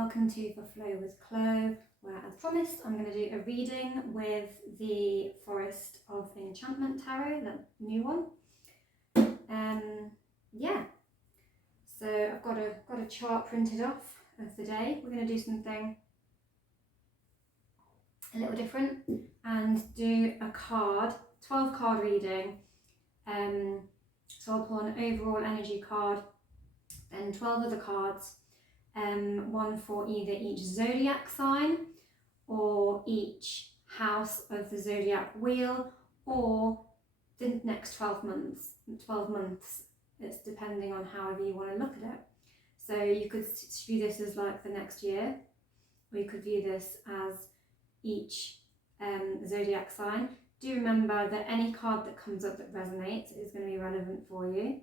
Welcome to The Flow with Clove, where as promised I'm going to do a reading with the Forest of Enchantment Tarot, the new one. Yeah, so I've got a chart printed off of the day. We're going to do something a little different and do a 12 card reading. So I'll pull an overall energy card, then 12 other cards, one for either each zodiac sign or each house of the zodiac wheel, or the next 12 months. It's depending on however you want to look at it. So you could view this as like the next year, or you could view this as each zodiac sign. Do remember that any card that comes up that resonates is going to be relevant for you,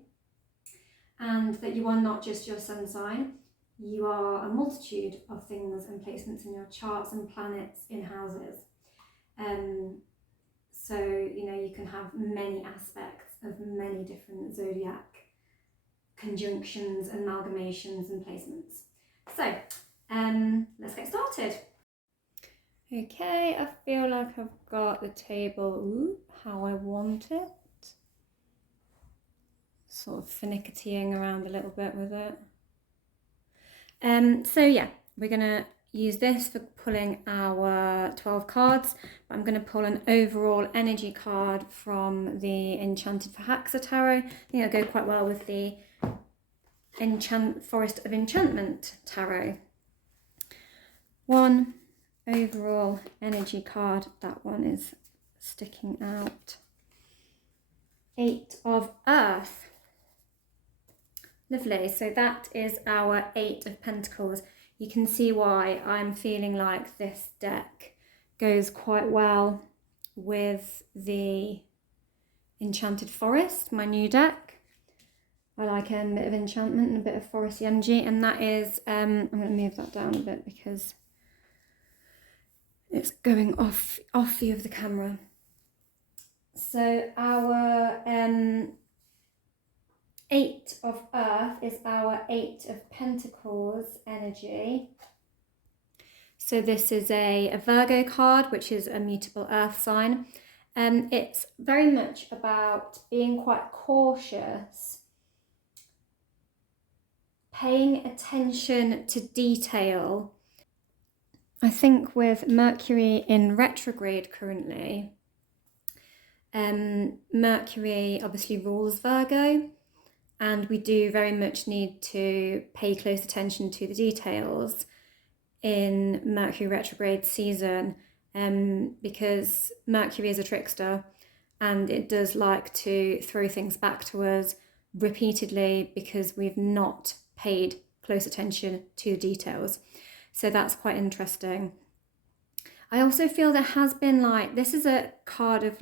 and that you are not just your sun sign. You are a multitude of things and placements in your charts and planets in houses. So, you know, you can have many aspects of many different zodiac conjunctions, amalgamations and placements. So, let's get started. Okay, I feel like I've got the table how I want it. Sort of finickitying around a little bit with it. So yeah, we're going to use this for pulling our 12 cards, but I'm going to pull an overall energy card from the Enchanted for Haxa Tarot. I think it'll go quite well with the Forest of Enchantment Tarot. One overall energy card, that one is sticking out. 8 of Earth. Lovely, so that is our 8 of Pentacles. You can see why I'm feeling like this deck goes quite well with the Enchanted Forest, my new deck. I like a bit of enchantment and a bit of foresty energy, and that is, I'm going to move that down a bit because it's going off view of the camera. So our 8 of Earth is our 8 of Pentacles energy. So this is a Virgo card, which is a mutable earth sign. It's very much about being quite cautious, paying attention to detail. I think with Mercury in retrograde currently, Mercury obviously rules Virgo, and we do very much need to pay close attention to the details in Mercury retrograde season, because Mercury is a trickster and it does like to throw things back to us repeatedly because we've not paid close attention to the details. So that's quite interesting. I also feel there has been this is a card of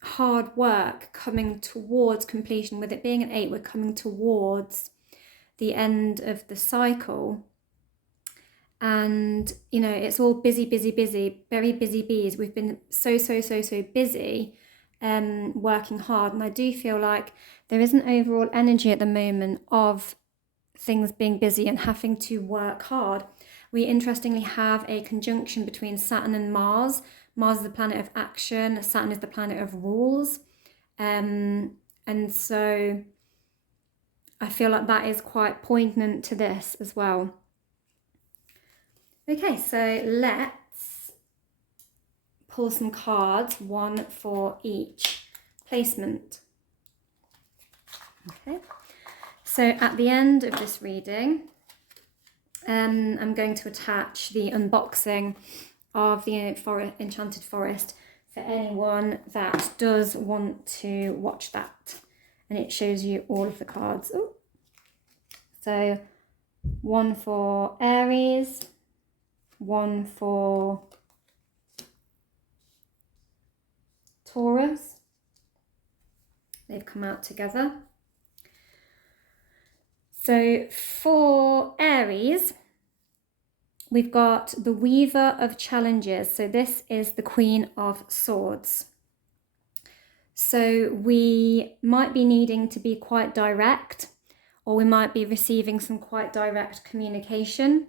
hard work coming towards completion. With it being an 8, we're coming towards the end of the cycle, and you know, it's all busy, very busy bees. We've been so busy working hard, and I do feel like there is an overall energy at the moment of things being busy and having to work hard. We interestingly have a conjunction between Saturn and Mars. Mars is the planet of action, Saturn is the planet of rules. And so I feel like that is quite poignant to this as well. Okay, so let's pull some cards, one for each placement. Okay, so at the end of this reading, I'm going to attach the unboxing of the Enchanted Forest for anyone that does want to watch that, and it shows you all of the cards. Ooh. So one for Aries, one for Taurus. They've come out together. So for Aries, we've got the Weaver of Challenges. So this is the Queen of Swords. So we might be needing to be quite direct, or we might be receiving some quite direct communication,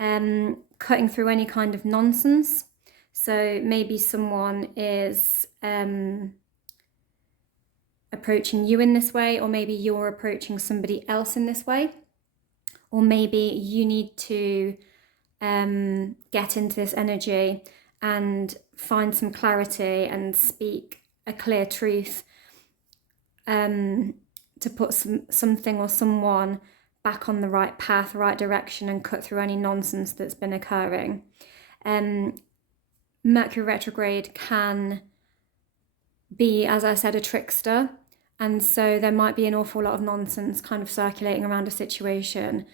cutting through any kind of nonsense. So maybe someone is approaching you in this way, or maybe you're approaching somebody else in this way, or maybe you need to get into this energy and find some clarity and speak a clear truth, to put something or someone back on the right path, right direction, and cut through any nonsense that's been occurring. Mercury retrograde can be, as I said, a trickster, and so there might be an awful lot of nonsense kind of circulating around a situation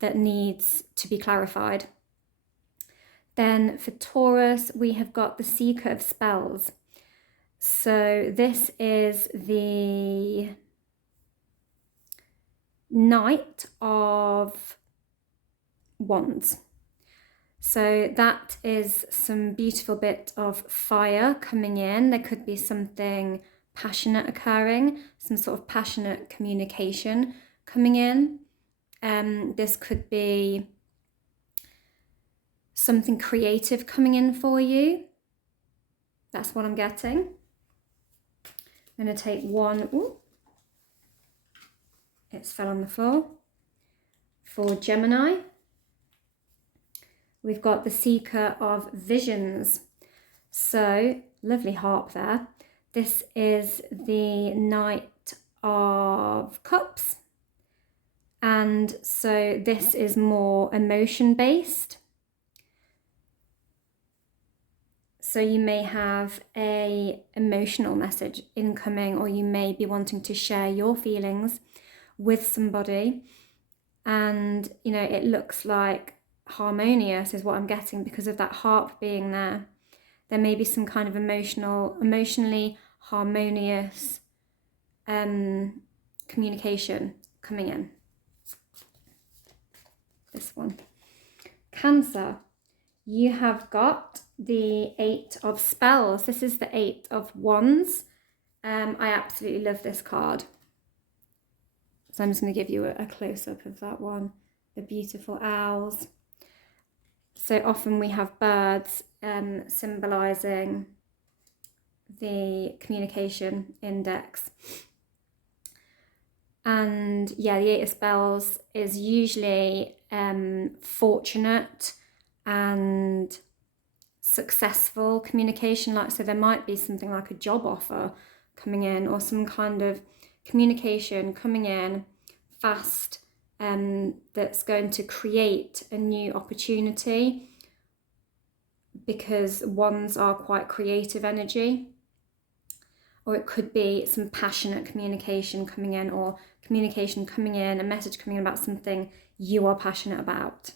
that needs to be clarified. Then for Taurus, we have got the Seeker of Spells. So this is the Knight of Wands. So that is some beautiful bit of fire coming in. There could be something passionate occurring, some sort of passionate communication coming in. This could be something creative coming in for you. That's what I'm getting. I'm going to take one. Ooh, it's fell on the floor. For Gemini, we've got the Seeker of Visions. So, lovely harp there. This is the Knight of Cups. And so this is more emotion based. So you may have a emotional message incoming, or you may be wanting to share your feelings with somebody. And, you know, it looks like harmonious is what I'm getting because of that harp being there. There may be some kind of emotionally harmonious communication coming in. This one. Cancer, you have got the Eight of Spells. This is the Eight of Wands. I absolutely love this card. So I'm just going to give you a close-up of that one. The beautiful owls. So often we have birds symbolising the communication index. And yeah, the Eight of Spells is usually fortunate and successful communication. Like, so there might be something like a job offer coming in, or some kind of communication coming in fast, that's going to create a new opportunity, because wands are quite creative energy. Or it could be some passionate communication coming in, or communication coming in, a message coming in about something you are passionate about.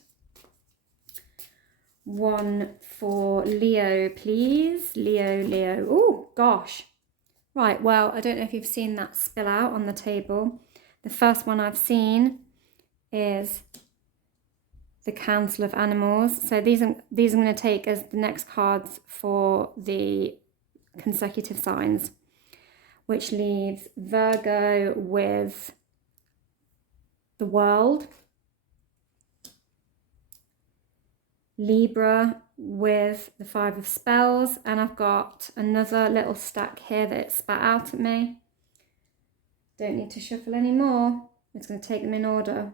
One for Leo, please. Leo. Oh, gosh. Right, well, I don't know if you've seen that spill out on the table. The first one I've seen is the Council of Animals. So these I'm going to take as the next cards for the consecutive signs, which leaves Virgo with the World, Libra with the Five of Spells, and I've got another little stack here that it spat out at me. Don't need to shuffle anymore. I'm just going to take them in order.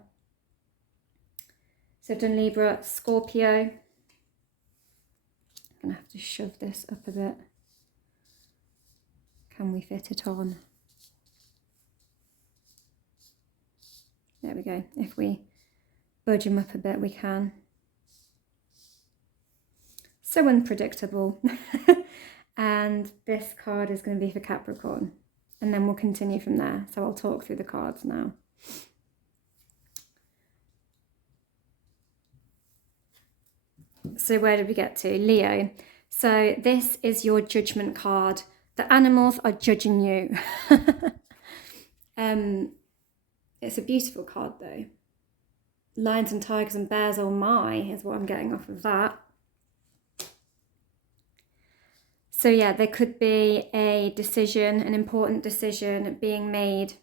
So I've done Libra, Scorpio. I'm going to have to shove this up a bit. Can we fit it on? There we go. If we budge them up a bit, we can. So unpredictable. And this card is going to be for Capricorn. And then we'll continue from there. So I'll talk through the cards now. So where did we get to? Leo. So this is your judgment card. The animals are judging you. It's a beautiful card though. Lions and tigers and bears, oh my, is what I'm getting off of that. So yeah, there could be a decision, an important decision being made.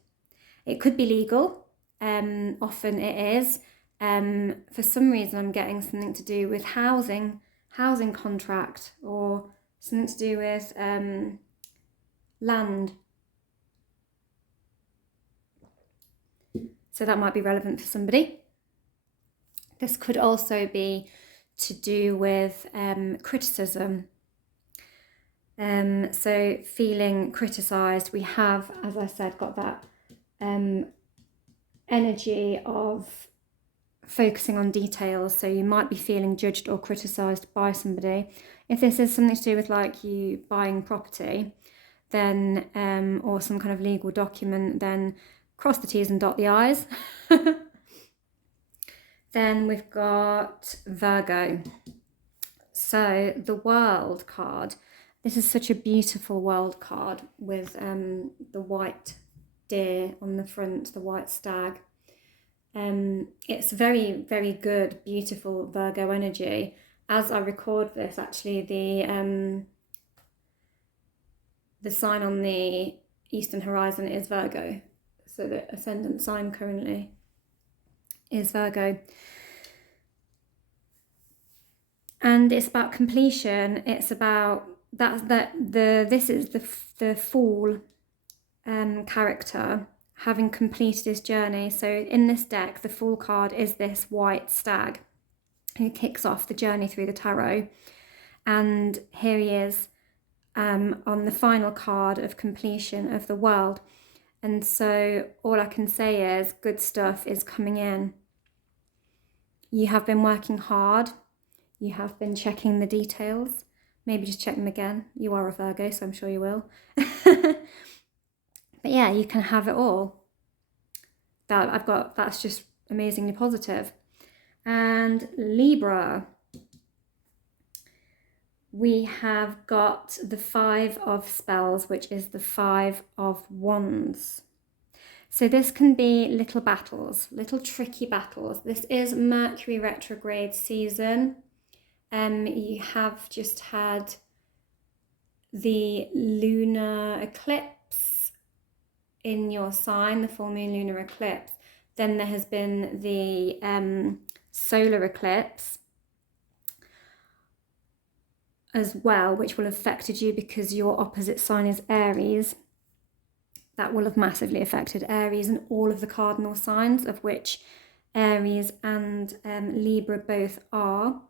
It could be legal. often it is. For some reason I'm getting something to do with housing contract, or something to do with land. So that might be relevant for somebody. This could also be to do with criticism. So feeling criticised. We have, as I said, got that energy of focusing on details. So you might be feeling judged or criticised by somebody. If this is something to do with like you buying property, then or some kind of legal document, then cross the T's and dot the I's. Then we've got Virgo. So the World card. This is such a beautiful World card with the white deer on the front, the white stag. It's very, very good, beautiful Virgo energy. As I record this, actually, the sign on the eastern horizon is Virgo. So the ascendant sign currently is Virgo. And it's about completion. It's about this is the Fool character having completed his journey. So in this deck, the Fool card is this white stag who kicks off the journey through the tarot. And here he is on the final card of completion of the world. And so all I can say is good stuff is coming in. You have been working hard. You have been checking the details. Maybe just check them again. You are a Virgo, so I'm sure you will. But yeah, you can have it all. That's just amazingly positive. And Libra. We have got the 5 of Spells, which is the 5 of Wands. So this can be little battles, little tricky battles. This is Mercury retrograde season. You have just had the lunar eclipse in your sign, the full moon lunar eclipse. Then there has been the solar eclipse as well, which will have affected you because your opposite sign is Aries. That will have massively affected Aries and all of the cardinal signs, of which Aries and Libra both are.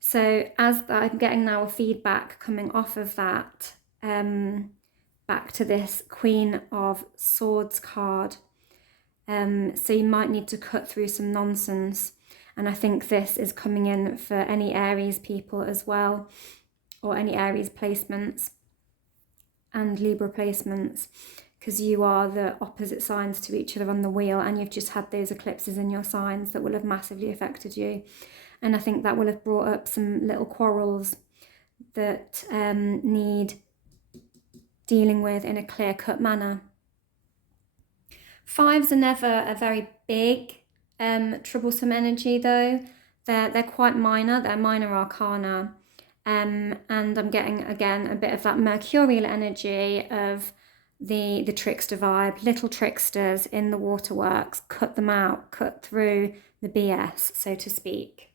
So as I'm getting now a feedback coming off of that, back to this Queen of Swords card. So you might need to cut through some nonsense. And I think this is coming in for any Aries people as well, or any Aries placements and Libra placements, because you are the opposite signs to each other on the wheel, and you've just had those eclipses in your signs that will have massively affected you. And I think that will have brought up some little quarrels that need dealing with in a clear-cut manner. 5s are never a very big troublesome energy though. They're quite minor, they're minor arcana. And I'm getting again a bit of that mercurial energy of the trickster vibe, little tricksters in the waterworks, cut them out, cut through the BS, so to speak.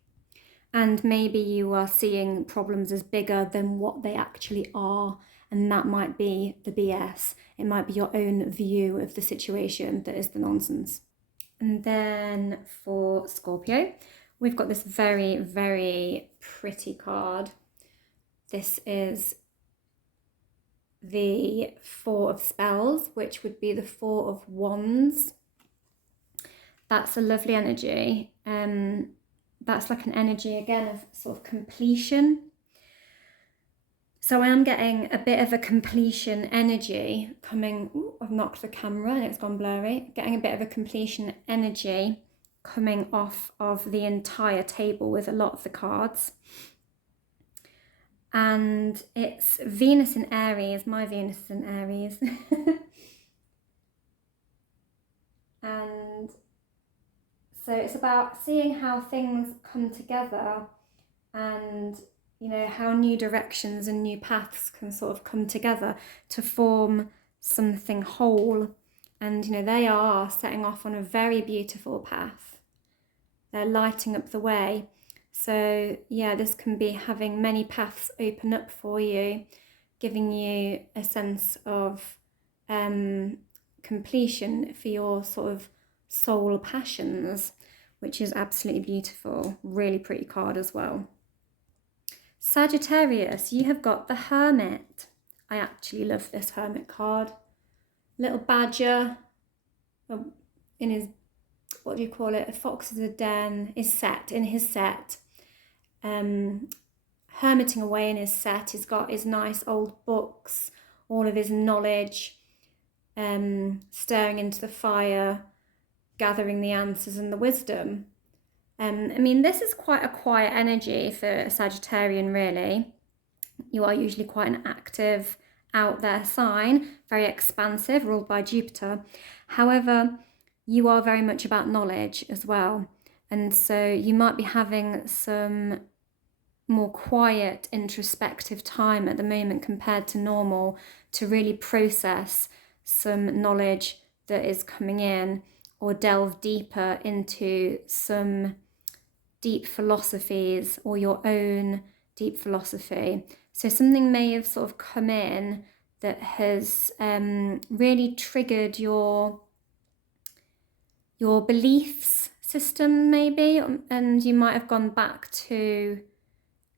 And maybe you are seeing problems as bigger than what they actually are, and that might be the BS. It might be your own view of the situation that is the nonsense. And then for Scorpio, we've got this very, very pretty card. This is the 4 of Spells, which would be the 4 of Wands. That's a lovely energy. That's like an energy, again, of sort of completion. So I am getting a bit of a completion energy coming. Ooh, I've knocked the camera and it's gone blurry. Getting a bit of a completion energy coming off of the entire table with a lot of the cards. And it's Venus in Aries. My Venus is in Aries. And so it's about seeing how things come together, and you know, how new directions and new paths can sort of come together to form something whole And, you know, they are setting off on a very beautiful path. They're lighting up the way. So, yeah, this can be having many paths open up for you, giving you a sense of completion for your sort of soul passions, which is absolutely beautiful. Really pretty card as well. Sagittarius, you have got the Hermit. I actually love this Hermit card. Little badger in his, what do you call it? A fox is a den, is set in his set. Hermiting away in his set. He's got his nice old books, all of his knowledge, staring into the fire, gathering the answers and the wisdom. I mean, this is quite a quiet energy for a Sagittarian, really. You are usually quite an active, out there sign, very expansive, ruled by Jupiter. However, you are very much about knowledge as well. And so you might be having some more quiet, introspective time at the moment compared to normal to really process some knowledge that is coming in, or delve deeper into some deep philosophies or your own deep philosophy. So something may have sort of come in that has really triggered your beliefs system, maybe, and you might have gone back to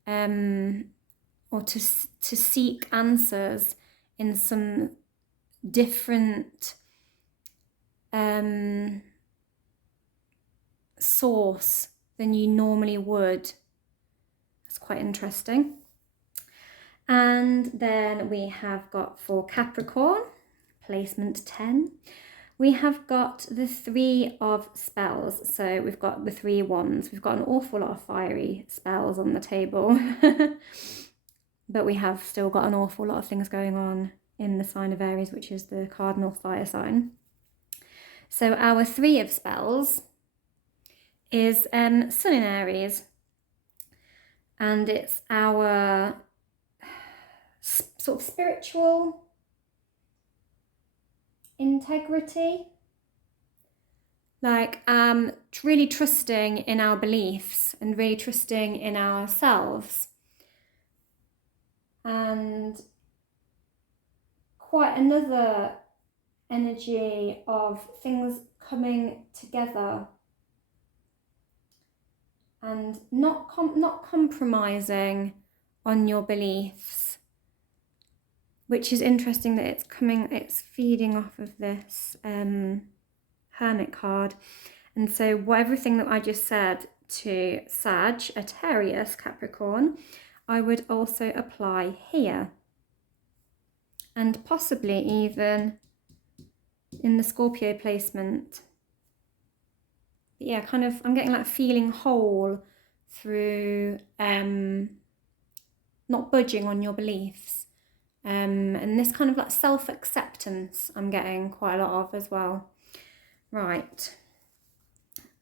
or to seek answers in some different source than you normally would. That's quite interesting. And then we have got for Capricorn, placement 10, we have got the 3 of spells. So we've got the 3 wands. We've got an awful lot of fiery spells on the table, but we have still got an awful lot of things going on in the sign of Aries, which is the cardinal fire sign. So our 3 of spells is Sun in Aries, and it's our sort of spiritual integrity, like really trusting in our beliefs and really trusting in ourselves, and quite another energy of things coming together and not compromising on your beliefs, which is interesting that it's feeding off of this Hermit card. And so everything that I just said to Sagittarius, Capricorn, I would also apply here, and possibly even in the Scorpio placement. But yeah, kind of, I'm getting like feeling whole through not budging on your beliefs. And this kind of like self-acceptance I'm getting quite a lot of as well. Right,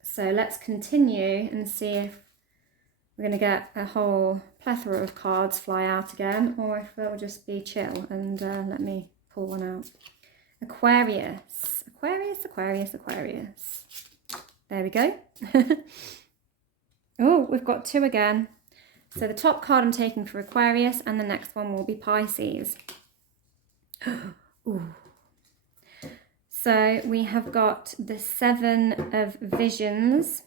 so let's continue and see if we're going to get a whole plethora of cards fly out again, or if it'll just be chill. And let me pull one out. Aquarius, Aquarius, Aquarius, Aquarius. There we go. Oh, we've got 2 again. So the top card I'm taking for Aquarius, and the next one will be Pisces. Ooh. So we have got the 7 of Visions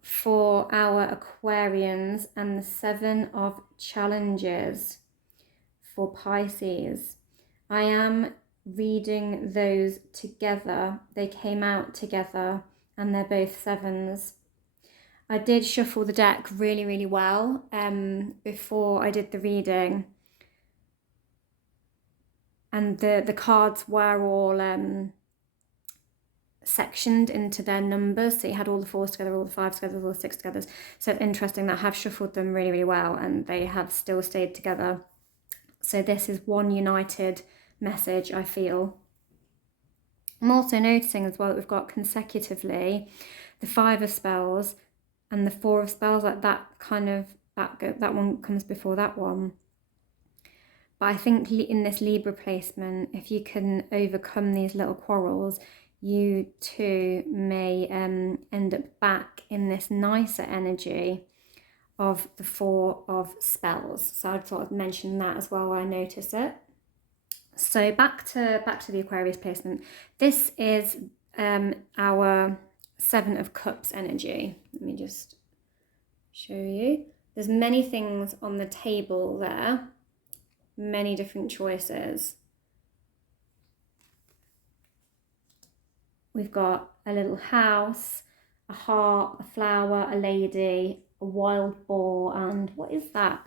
for our Aquarians, and the 7 of Challenges for Pisces. I am reading those together. They came out together, and they're both 7s. I did shuffle the deck really, really well before I did the reading. And the cards were all sectioned into their numbers. So you had all the 4s together, all the 5s together, all the 6s together. So it's interesting that I have shuffled them really, really well, and they have still stayed together. So this is one united message, I feel. I'm also noticing as well that we've got consecutively the 5 of spells and the 4 of spells, like that kind of, that one comes before that one. But I think in this Libra placement, if you can overcome these little quarrels, you too may end up back in this nicer energy of the Four of Spells. So I thought I'd mention that as well when I notice it. So back to the Aquarius placement. This is our Seven of Cups energy. Let me just show you. There's many things on the table there, many different choices. We've got a little house, a heart, a flower, a lady, a wild boar, and what is that?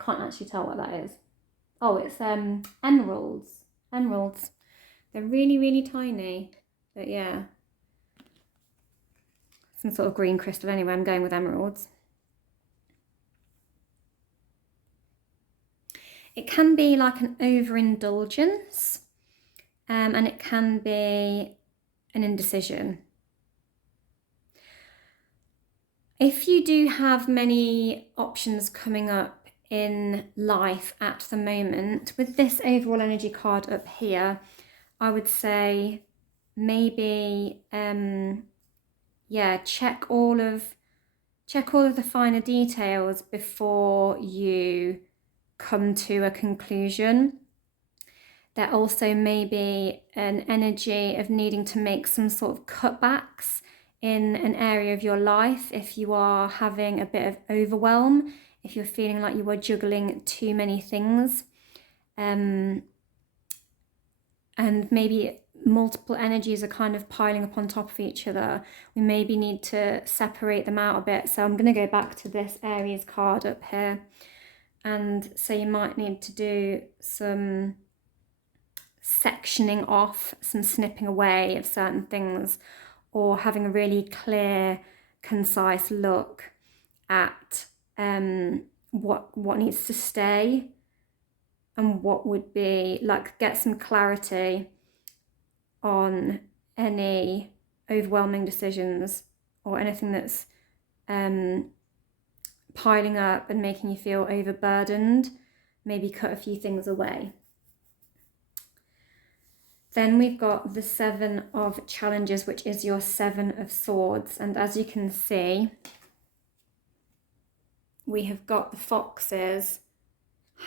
Can't actually tell what that is. Oh, it's emeralds. Emeralds. They're really, really tiny, but yeah. Some sort of green crystal anyway, I'm going with emeralds. It can be like an overindulgence, and it can be an indecision. If you do have many options coming up in life at the moment, with this overall energy card up here, I would say maybe check all of the finer details before you come to a conclusion. There also may be an energy of needing to make some sort of cutbacks in an area of your life if you are having a bit of overwhelm, if you're feeling like you are juggling too many things, and maybe multiple energies are kind of piling up on top of each other. We maybe need to separate them out a bit. So I'm going to go back to this Aries card up here, and so you might need to do some sectioning off, some snipping away of certain things, or having a really clear, concise look at what needs to stay and what would be, like, get some clarity on any overwhelming decisions or anything that's piling up and making you feel overburdened. Maybe cut a few things away. Then we've got the Seven of Challenges, which is your Seven of Swords. And as you can see, we have got the foxes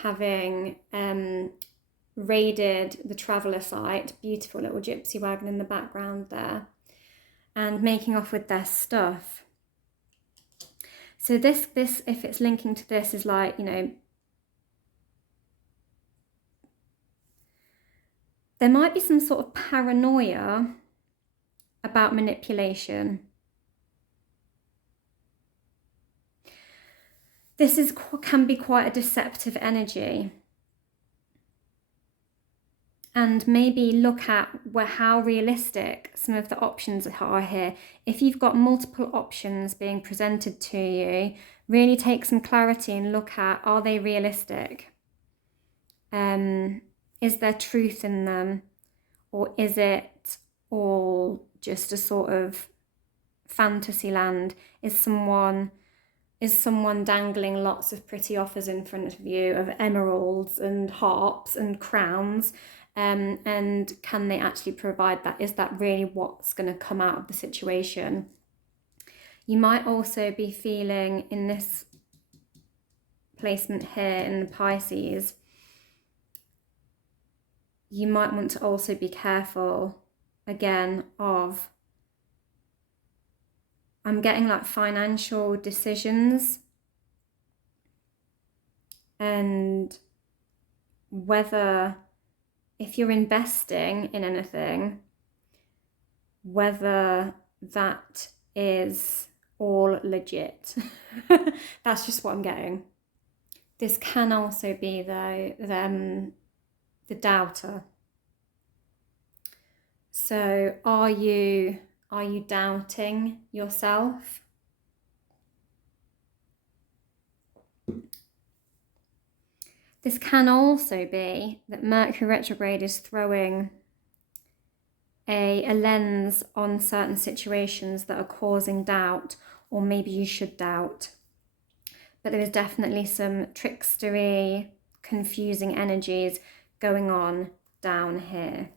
having raided the traveller site, beautiful little gypsy wagon in the background there, and making off with their stuff. So this, if it's linking to this, is like, you know, there might be some sort of paranoia about manipulation. This can be quite a deceptive energy. And maybe look at how realistic some of the options are here. If you've got multiple options being presented to you, really take some clarity and look at, are they realistic? Is there truth in them? Or is it all just a sort of fantasy land? Is someone dangling lots of pretty offers in front of you of emeralds and harps and crowns? And can they actually provide that? Is that really what's going to come out of the situation? You might also be feeling in this placement here in the Pisces, you might want to also be careful again of, I'm getting like financial decisions, and whether, if you're investing in anything, whether that is all legit. That's just what I'm getting. This can also be the doubter. So are you doubting yourself? This can also be that Mercury retrograde is throwing a lens on certain situations that are causing doubt, or maybe you should doubt. but there is definitely some trickstery, confusing energies going on down here.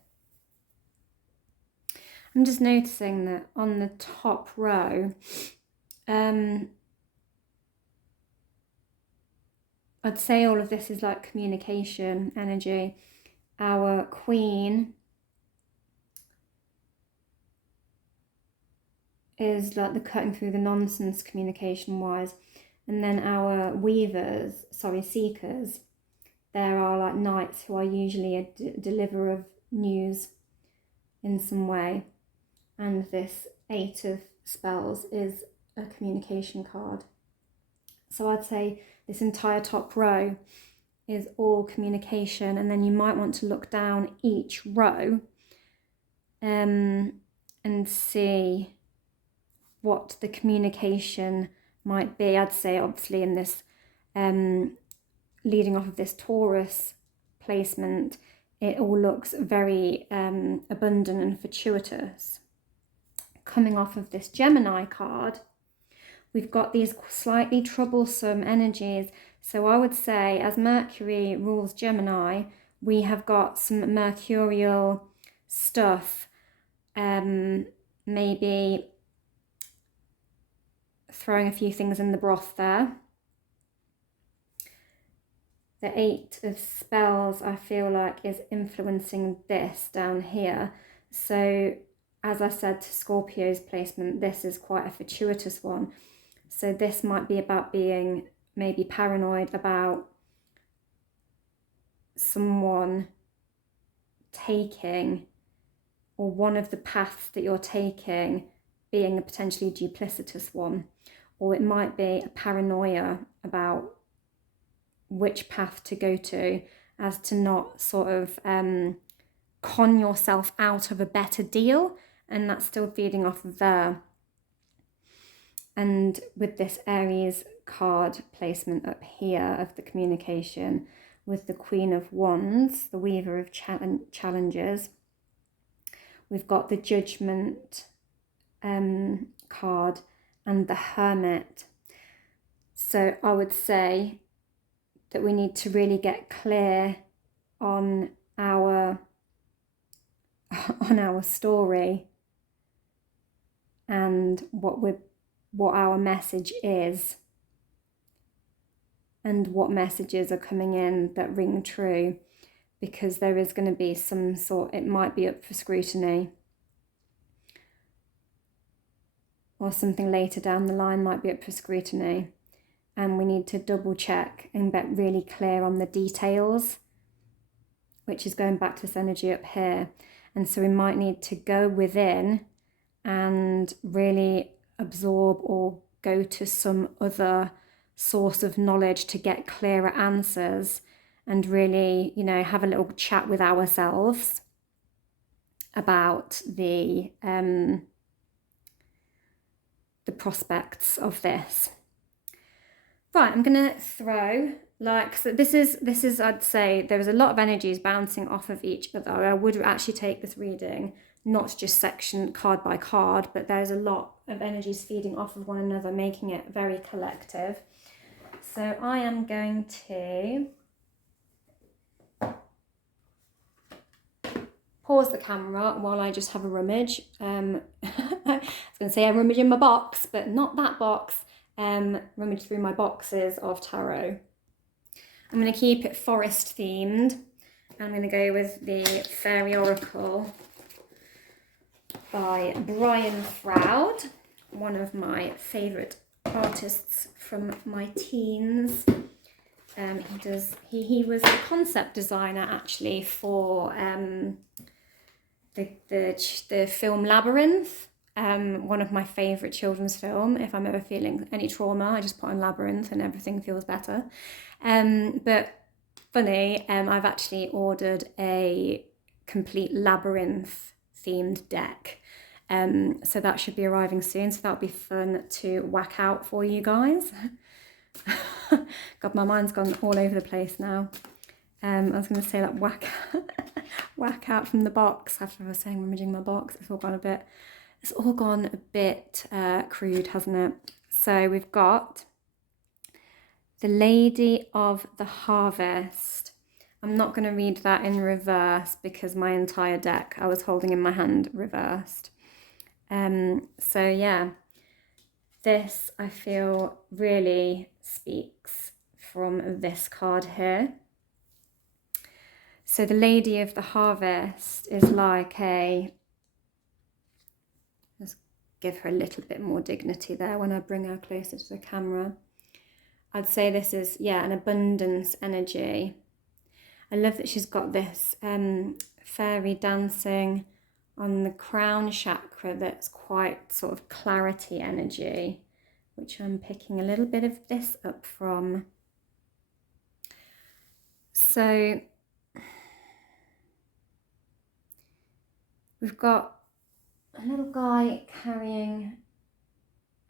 I'm just noticing that on the top row, I'd say all of this is like communication energy. Our Queen is like the cutting through the nonsense communication wise, and then our weavers, sorry, seekers, there are like knights who are usually a deliverer of news in some way, and this 8 of spells is a communication card. So I'd say this entire top row is all communication, and then you might want to look down each row and see what the communication might be. I'd say obviously in this leading off of this Taurus placement, it all looks very abundant and fortuitous. Coming off of this Gemini card, we've got these slightly troublesome energies. So I would say, as Mercury rules Gemini, we have got some mercurial stuff, maybe throwing a few things in the broth there. The 8 of spells, I feel like, is influencing this down here. So as I said to Scorpio's placement, this is quite a fortuitous one. So this might be about being maybe paranoid about someone taking, or one of the paths that you're taking being a potentially duplicitous one. Or it might be a paranoia about which path to go to, as to not sort of con yourself out of a better deal, and that's still feeding off of there. And with this Aries card placement up here of the communication, with the Queen of Wands, the Weaver of Challenges, we've got the Judgment card and the Hermit. So I would say that we need to really get clear on our story and what our message is, and what messages are coming in that ring true, because there is going to be some sort, it might be up for scrutiny, or something later down the line might be up for scrutiny, and we need to double check and get really clear on the details, which is going back to this energy up here. And so we might need to go within and really absorb or go to some other source of knowledge to get clearer answers, and really, you know, have a little chat with ourselves about the prospects of this. Right, I'm gonna throw, like, so this is I'd say there is a lot of energies bouncing off of each other. I would actually take this reading not just section card by card, but there's a lot of energies feeding off of one another, making it very collective. So I am going to pause the camera while I just have a rummage. I was going to say I'm rummaging my box, but not that box. Rummage through my boxes of tarot. I'm going to keep it forest themed. I'm going to go with the Fairy Oracle by Brian Froud, one of my favourite artists from my teens. He was a concept designer actually for the film Labyrinth, one of my favourite children's film. If I'm ever feeling any trauma, I just put on Labyrinth and everything feels better. But funny, I've actually ordered a complete Labyrinth themed deck. So that should be arriving soon, so that'll be fun to whack out for you guys. God, my mind's gone all over the place now. I was going to say that whack out from the box after I was saying rummaging my box. It's all gone a bit crude, hasn't it? So we've got the Lady of the Harvest. I'm not going to read that in reverse because my entire deck I was holding in my hand reversed. So yeah, this I feel really speaks from this card here. So the Lady of the Harvest is like let's give her a little bit more dignity there when I bring her closer to the camera. I'd say this is, yeah, an abundance energy. I love that she's got this fairy dancing on the crown chakra that's quite sort of clarity energy, which I'm picking a little bit of this up from. So we've got a little guy carrying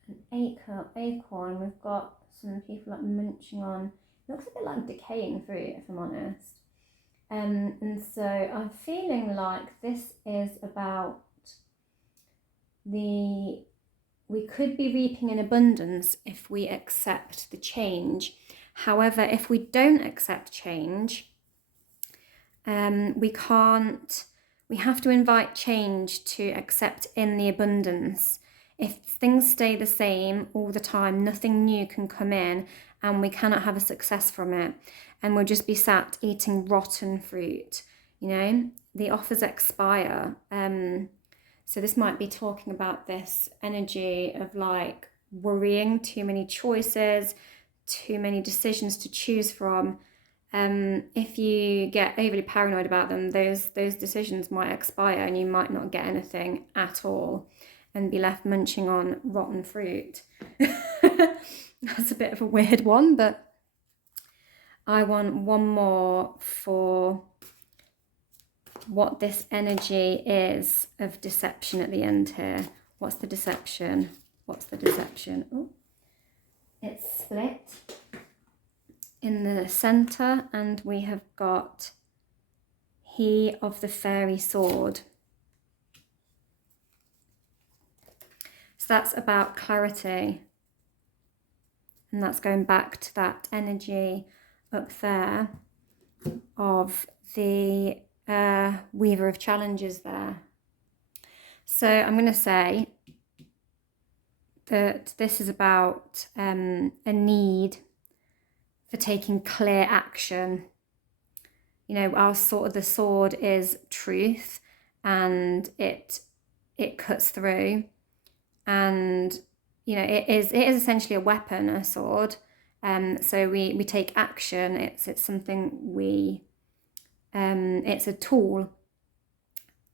an acorn. We've got some people like munching on. It looks a bit like decaying fruit, if I'm honest. And so I'm feeling like this is about we could be reaping in abundance if we accept the change. However, if we don't accept change, we have to invite change to accept in the abundance. If things stay the same all the time, nothing new can come in and we cannot have a success from it. And we'll just be sat eating rotten fruit, you know, the offers expire. So this might be talking about this energy of like worrying, too many choices, too many decisions to choose from. If you get overly paranoid about them, those decisions might expire and you might not get anything at all and be left munching on rotten fruit. That's a bit of a weird one, but I want one more for what this energy is of deception at the end here. What's the deception? What's the deception? Oh, it's split in the center, and we have got He of the Fairy Sword. So that's about clarity, and that's going back to that energy up there of the Weaver of Challenges there. So I'm going to say that this is about a need for taking clear action. You know, our sort of the sword is truth, and it cuts through, and you know it is essentially a weapon, a sword. So we take action. It's something it's a tool.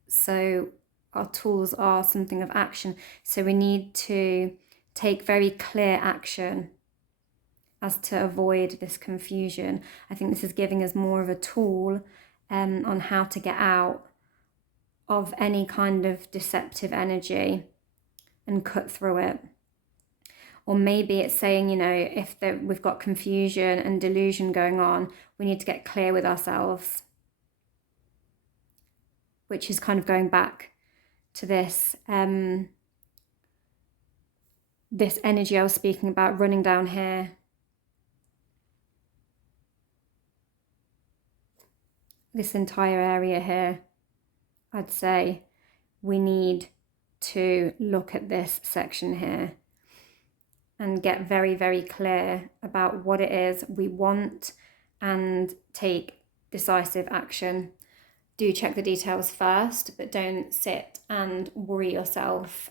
So our tools are something of action. So we need to take very clear action as to avoid this confusion. I think this is giving us more of a tool on how to get out of any kind of deceptive energy and cut through it. Or maybe it's saying, you know, if we've got confusion and delusion going on, we need to get clear with ourselves, which is kind of going back to this this energy I was speaking about running down here. This entire area here, I'd say we need to look at this section here and get very, very clear about what it is we want and take decisive action. Do check the details first, but don't sit and worry yourself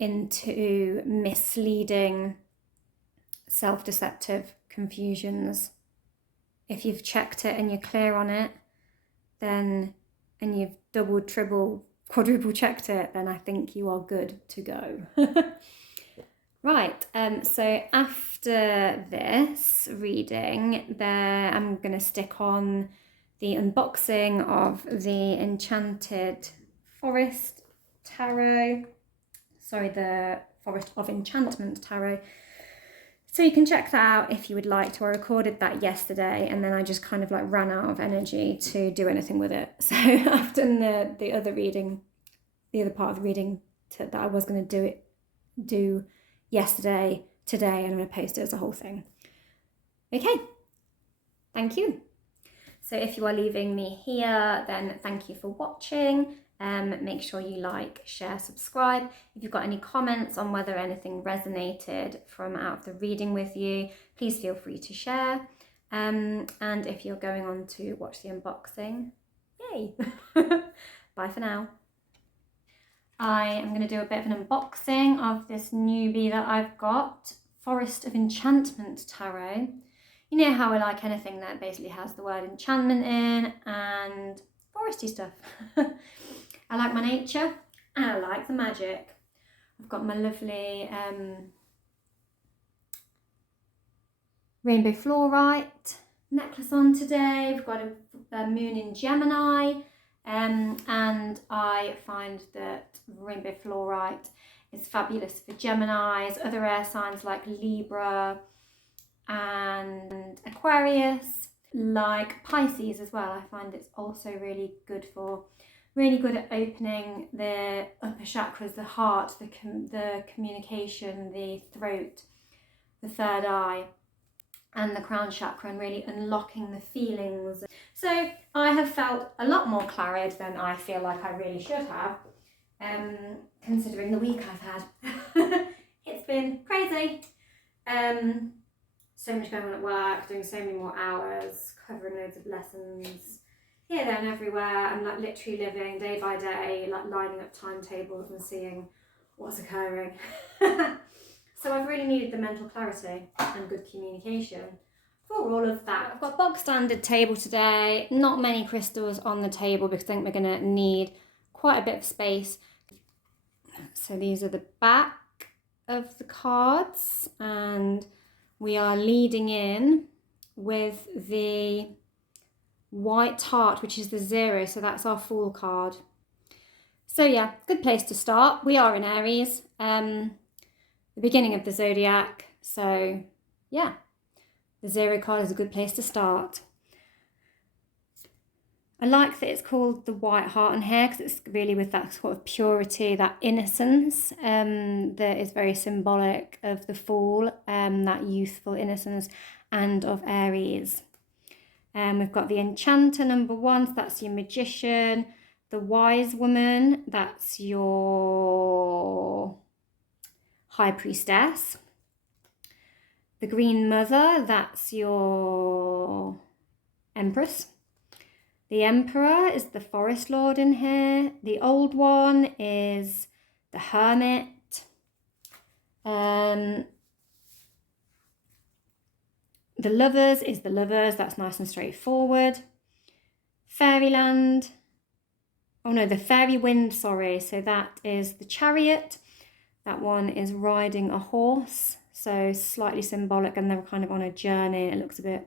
into misleading, self-deceptive confusions. If you've checked it and you're clear on it, then, and you've double, triple, quadruple checked it, then I think you are good to go. Right, so after this reading, I'm going to stick on the unboxing of the Enchanted Forest Tarot. Sorry, the Forest of Enchantment Tarot. So you can check that out if you would like to. I recorded that yesterday and then I just kind of like ran out of energy to do anything with it. So I've done the other reading, the other part of the reading that I was going to do yesterday today, and I'm going to post it as a whole thing. Okay, thank you. So if you are leaving me here, then thank you for watching. Make sure you like, share, subscribe. If you've got any comments on whether anything resonated from out of the reading with you, please feel free to share. And if you're going on to watch the unboxing, yay! Bye for now. I am going to do a bit of an unboxing of this newbie that I've got, Forest of Enchantment Tarot. You know how I like anything that basically has the word enchantment in and foresty stuff. I like my nature and I like the magic. I've got my lovely rainbow fluorite necklace on today. We've got a moon in Gemini, and I find that rainbow fluorite is fabulous for Geminis, other air signs like Libra and Aquarius, like Pisces as well. I find it's also really good at opening the upper chakras, the heart, the communication, the throat, the third eye, and the crown chakra, and really unlocking the feelings. So I have felt a lot more clarified than I feel like I really should have, considering the week I've had. It's been crazy. So much going on at work, doing so many more hours, covering loads of lessons, here, there and everywhere. I'm like literally living day by day, like lining up timetables and seeing what's occurring. So I've really needed the mental clarity and good communication for all of that. I've got a bog standard table today, not many crystals on the table because I think we're going to need quite a bit of space. So these are the back of the cards, and we are leading in with the white heart, which is the 0, so that's our Fool card. So yeah, good place to start. We are in Aries, the beginning of the zodiac, so yeah, the 0 card is a good place to start. I like that it's called the white heart in here because it's really with that sort of purity, that innocence that is very symbolic of the Fool, that youthful innocence, and of Aries. We've got the Enchanter, number 1, so that's your Magician. The Wise Woman, that's your High Priestess. The Green Mother, that's your Empress. The Emperor is the Forest Lord in here. The Old One is the Hermit. The Lovers is the Lovers, that's nice and straightforward. Fairyland, oh no, the Fairy Wind, sorry, so that is the Chariot. That one is riding a horse, so slightly symbolic, and they're kind of on a journey. It looks a bit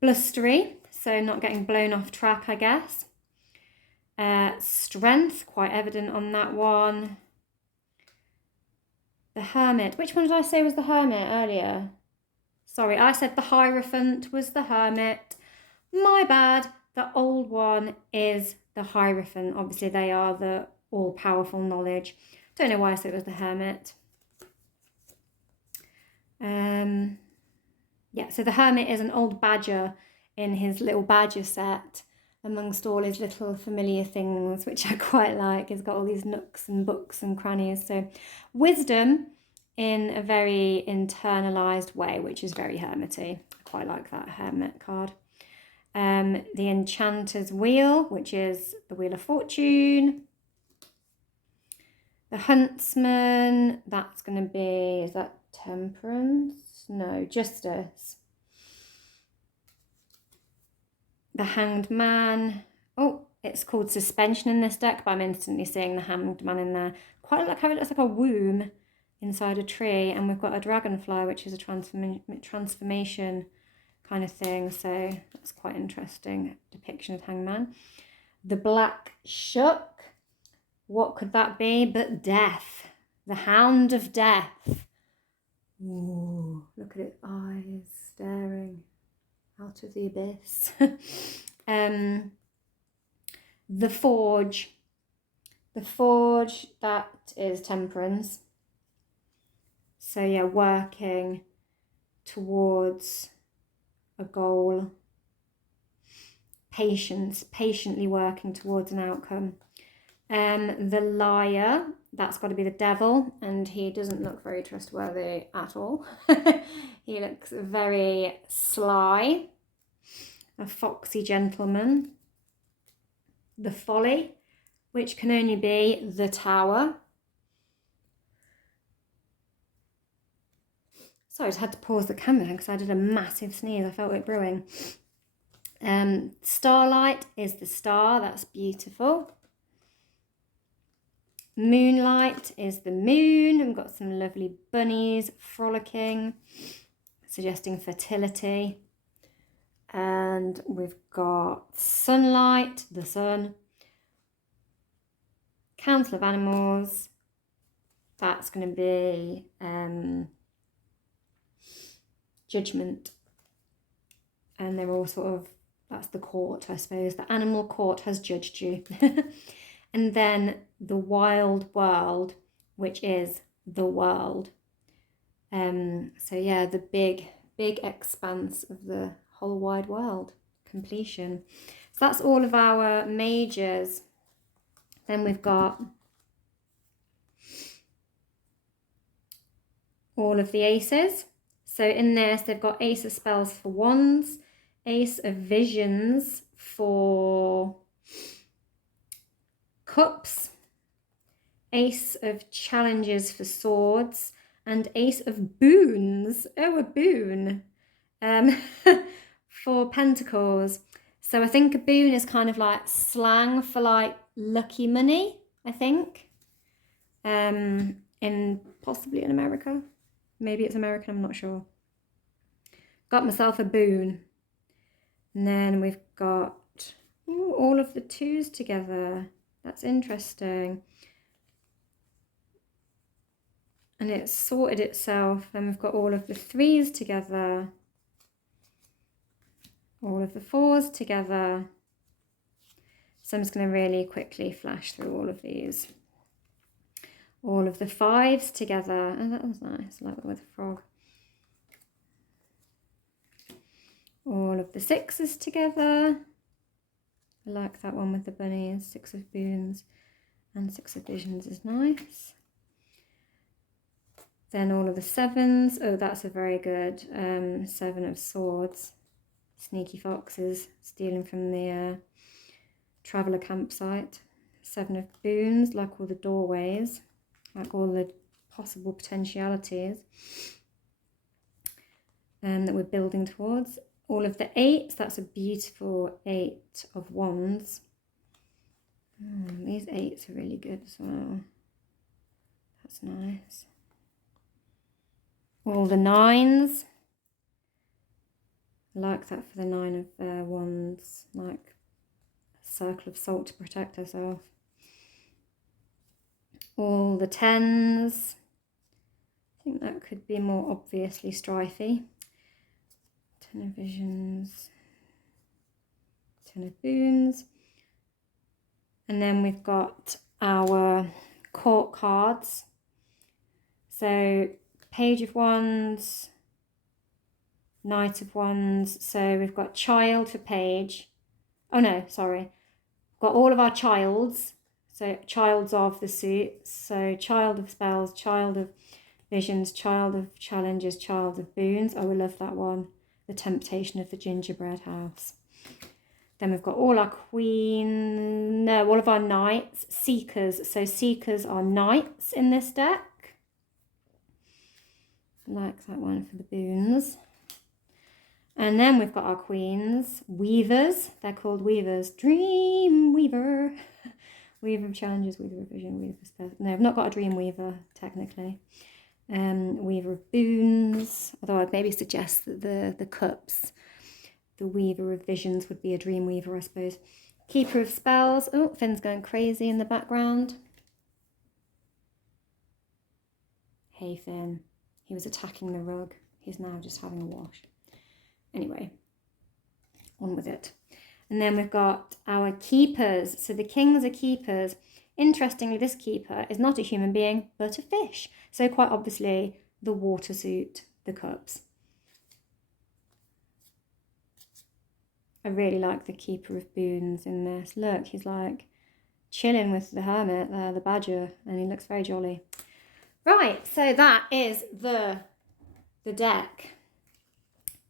blustery, so not getting blown off track, I guess. Strength, quite evident on that one. The Hermit, which one did I say was the Hermit earlier? Sorry, I said the Hierophant was the Hermit. My bad. The Old One is the Hierophant. Obviously, they are the all-powerful knowledge. Don't know why I said it was the Hermit. Yeah, so the Hermit is an old badger in his little badger set, amongst all his little familiar things, which I quite like. He's got all these nooks and books and crannies. So wisdom in a very internalized way, which is very hermity. I quite like that Hermit card. The Enchanter's Wheel, which is the Wheel of Fortune. The Huntsman, that's going to be, is that Temperance? No, Justice. The Hanged Man. Oh, it's called Suspension in this deck, but I'm instantly seeing the Hanged Man in there. Quite like how it looks like a womb inside a tree, and we've got a dragonfly, which is a transformation kind of thing, so that's quite interesting depiction of Hangman. The Black Shuck, what could that be but death? The Hound of Death. Ooh, look at its eyes staring out of the abyss. The Forge. The Forge, that is Temperance. So yeah, working towards a goal. Patience, patiently working towards an outcome. The liar, that's got to be the devil, and he doesn't look very trustworthy at all. He looks very sly, a foxy gentleman. The folly, which can only be the tower. So I just had to pause the camera because I did a massive sneeze. I felt it brewing. Starlight is the star, that's beautiful. Moonlight is the moon. We've got some lovely bunnies frolicking, suggesting fertility. And we've got sunlight, the sun. Council of animals, that's going to be judgment. And they're all sort of, that's the court, I suppose. The animal court has judged you. And then the wild world, which is the world. So yeah, the big expanse of the whole wide world, completion. So that's all of our majors. Then we've got all of the aces. So in this, they've got Ace of Spells for wands, Ace of Visions for cups, Ace of Challenges for swords, and Ace of Boons, oh, a boon, for pentacles. So I think a boon is kind of like slang for like lucky money, I think, possibly in America. Maybe it's American, I'm not sure. Got myself a boon. And then we've got all of the twos together. That's interesting. And it's sorted itself. Then we've got all of the threes together. All of the fours together. So I'm just going to really quickly flash through all of these. All of the fives together. Oh, that was nice. I like that with a frog. All of the sixes together. I like that one with the bunnies. Six of boons and six of visions is nice. Then all of the sevens. Oh, that's a very good seven of swords. Sneaky foxes stealing from the traveller campsite. Seven of boons, like all the doorways, like all the possible potentialities that we're building towards. All of the eights, that's a beautiful eight of wands. These eights are really good as well. That's nice. All the nines. I like that for the nine of wands, like a circle of salt to protect herself. All the tens. I think that could be more obviously strifey. 10 of visions, 10 of boons. And then we've got our court cards. So Page of Wands, Knight of Wands. So we've got Child for Page. Oh no, sorry. Got all of our childs. So childs of the suits. So Child of Spells, Child of Visions, Child of Challenges, Child of Boons. Oh, we love that one. The Temptation of the Gingerbread House. Then we've got all our all of our knights, seekers. So seekers are knights in this deck. I like that one for the boons. And then we've got our queens, weavers. They're called weavers. Dream weaver. Weaver of challenges, weaver of vision, weaver of spells. No, I've not got a dream weaver, technically. Weaver of boons, although I'd maybe suggest that the cups, the weaver of visions would be a dream weaver, I suppose. Keeper of spells. Oh, Finn's going crazy in the background. Hey Finn, he was attacking the rug. He's now just having a wash. Anyway, on with it. And then we've got our keepers. So the kings are keepers. Interestingly, this keeper is not a human being, but a fish. So quite obviously, the water suit, the cups. I really like the Keeper of Boons in this. Look, he's like chilling with the hermit there, the badger, and he looks very jolly. Right, so that is the deck.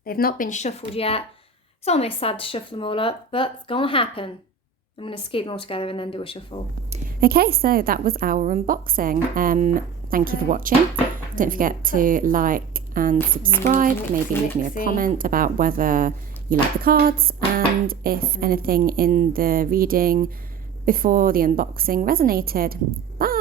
They've not been shuffled yet. It's almost sad to shuffle them all up, but it's gonna happen. I'm gonna scoop them all together and then do a shuffle. Okay, so that was our unboxing. Thank you for watching. Don't forget to like and subscribe. Maybe leave me a comment about whether you like the cards and if anything in the reading before the unboxing resonated. Bye!